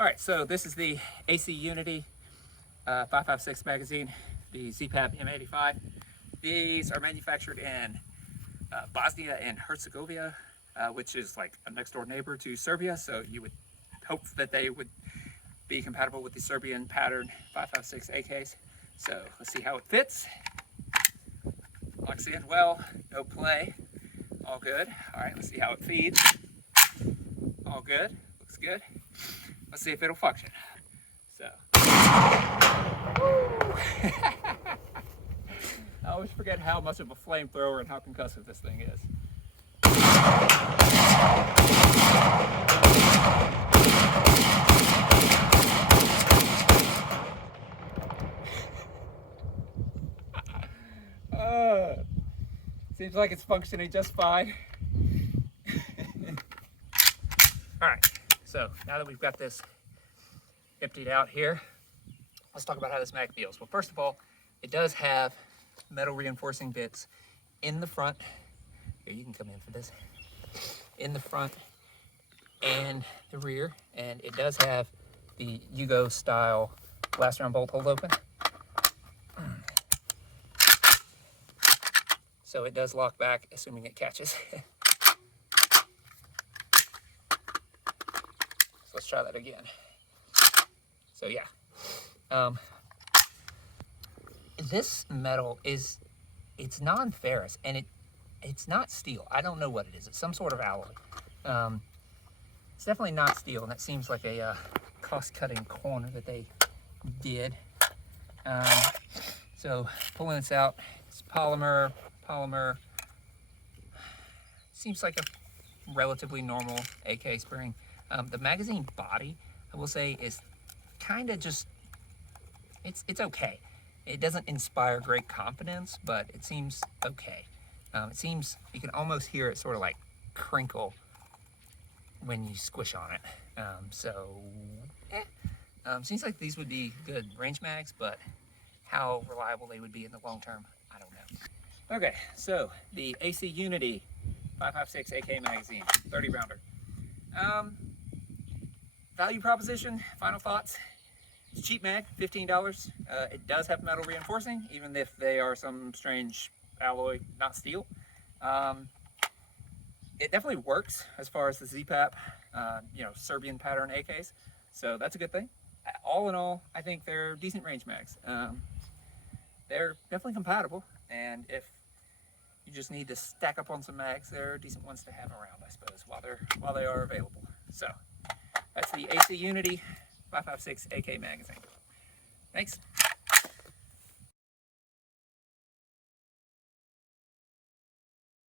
All right, so this is the AC Unity 5.56 magazine, the ZPAP M85. These are manufactured in Bosnia and Herzegovina, which is like a next door neighbor to Serbia. So you would hope that they would be compatible with the Serbian pattern 5.56 AKs. So let's see how it fits. Locks in well, no play, all good. All right, let's see how it feeds. All good, looks good. Let's see if it'll function. So, I always forget how much of a flamethrower and how concussive this thing is. Seems like it's functioning just fine. All right, so now that we've got this emptied out here, let's talk about how this mag feels. Well, first of all, it does have metal reinforcing bits in the front. Here, you can come in for this. In the front and the rear, and it does have the Yugo style last round bolt hold open. So it does lock back, assuming it catches. So let's try that again. So yeah, this metal it's non-ferrous, and it's not steel. I don't know what it is. It's some sort of alloy. It's definitely not steel, and that seems like a cost-cutting corner that they did. So pulling this out, it's polymer. Seems like a relatively normal AK spring. The magazine body, I will say, is kind of just, it's okay. It doesn't inspire great confidence, but it seems okay. It seems, you can almost hear it sort of like crinkle when you squish on it. Seems like these would be good range mags, but how reliable they would be in the long term, I don't know. Okay, so the AC Unity 5.56 AK magazine, 30 rounder. Value proposition, final thoughts. It's a cheap mag, $15. It does have metal reinforcing, even if they are some strange alloy, not steel. It definitely works as far as the ZPAP, Serbian pattern AKs. So that's a good thing. All in all, I think they're decent range mags. They're definitely compatible, and if you just need to stack up on some mags, they're decent ones to have around, I suppose, while they are available. So that's the AC Unity 5.56 AK magazine. Thanks.